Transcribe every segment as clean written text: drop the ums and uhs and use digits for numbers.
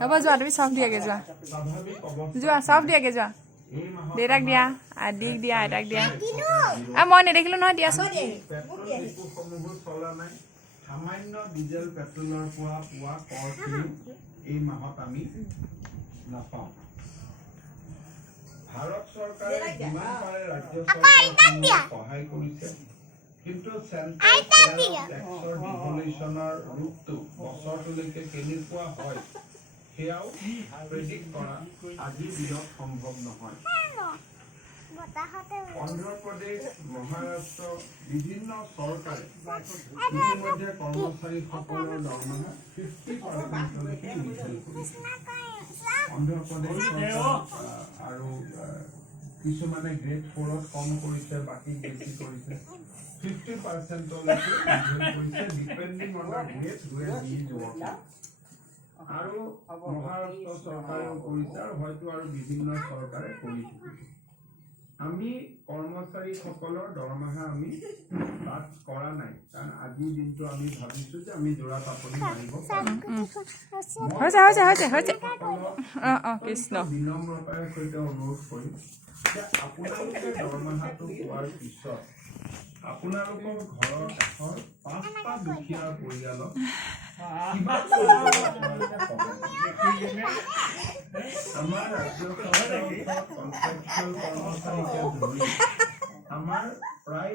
হ'ব যোৱা তুমি চব দিয়াগে যোৱা যোৱা চব দিয়াগে যোৱা দেউতাক দিয়া আদিক দিয়া আইতাক দিয়া মই নেদেখিলো নহয় দিয়াচোন সামান্য ডিজেল পেট্ৰলৰ পোৱা কৰখিনি এই মাহত আমি নাপাওঁ ভাৰত চৰকাৰে যিমান পাৰে ৰাজ্য চৰকাৰসমূহক সহায় কৰিছে কিন্তু চেণ্ট্ৰেল টেক্সৰ ডিভলিউচনৰ ৰূপটো বছৰটোলৈকে কেনেকুৱা হয় সেয়াও প্ৰেডিক্ট কৰা আজিৰ দিনত সম্ভৱ নহয় অন্ধ্ৰপ্ৰদেশ মহাৰাষ্ট্ৰ বিভিন্ন চৰকাৰে ইতিমধ্যে কৰ্মচাৰীসকলৰ দৰমহা 50%লৈকে বৃদ্ধি কৰিছে অন্ধ্ৰপ্ৰদেশ আৰু কিছুমানে গ্ৰেড 4ত কম কৰিছে বাকী বেছি কৰিছে 50%লৈকে বৃদ্ধি কৰিছে depending on the grade where he is working আৰু মহাৰাষ্ট্ৰ চৰকাৰেও কৰিছে আৰু হয়তো আৰু বিভিন্ন চৰকাৰে কৰি থাকিব আমি কৰ্মচাৰীসকলৰ দৰমহা আমি তাত কৰা নাই কাৰণ আজিৰ দিনটো আমি ভাবিছো যে আমি জোৰা পাপৰি মাৰিব বিনম্ৰতাৰে সৈতে অনুৰোধ কৰিম যে আপোনালোকে দৰমহাটো পোৱাৰ পিছত আপোনালোকৰ ঘৰৰ এখন 5টা দুখীয়া পৰিয়ালক আমাৰ ৰাজ্য কন্ট্ৰেকচুৱেল কৰ্মচাৰীকে ধৰি আমাৰ প্ৰায়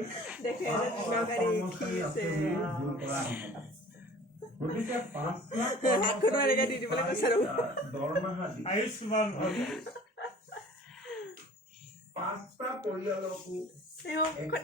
কৰ্মচাৰী আছে বুলি জোৰ কৰা হ'ব গতিকে 5 লাখ দৰমহা দি 5টা পৰিয়ালকো